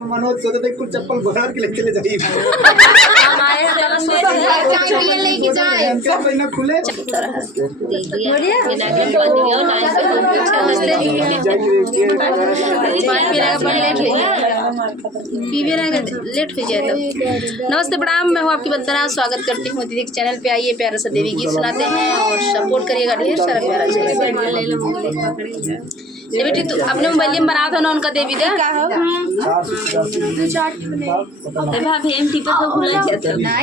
मनोज सोचते थे कुछ चप्पल बाहर के लेके चले जाइए लेके जाए महीना खुले लेट हो जाए तो नमस्ते प्रणाम, मैं हूँ आपकी वंदना। स्वागत करती हूँ दीदी के चैनल पे। आइए प्यारा सा देवी गीत सुनाते हैं और सपोर्ट करिएगा, ढेर सारा प्यारा चलेगा। ये बेटी तू अपने मोबाइल में बना था ना उनका देवी दे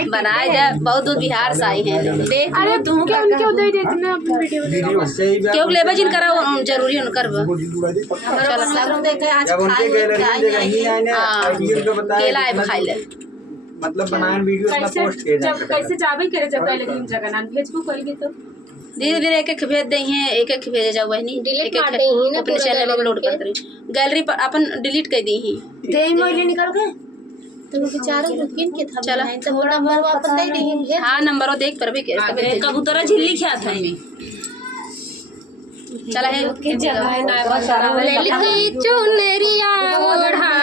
बनाए जा। बहुत दूर बिहार से आई हैं दे। अरे तुम क्यों दे देती ना अपनी वीडियो क्यों लेबे जिन करा जरूरी है कर केला है खाई ले मतलब बनाए वीडियो अपना पोस्ट किए जाए कैसे जाबे करे जब पहले दिन जगह ना फेसबुक करेंगे तो धीरे धीरे एक एक भेज दे हैं, एक एक भेजे जाओ वही डिलीट एक कर दे ही ना अपने चैनल में अपलोड कर रही गैलरी पर अपन डिलीट कर दी ही दे मोबाइल निकाल के तुम बेचारा रुकिन के था चला तो मोड़ा नंबर वापस दे दी हां नंबर देख पर भी कबूतरा झिल्ली क्या था में चला है ललकी चुनरिया ओढ़ा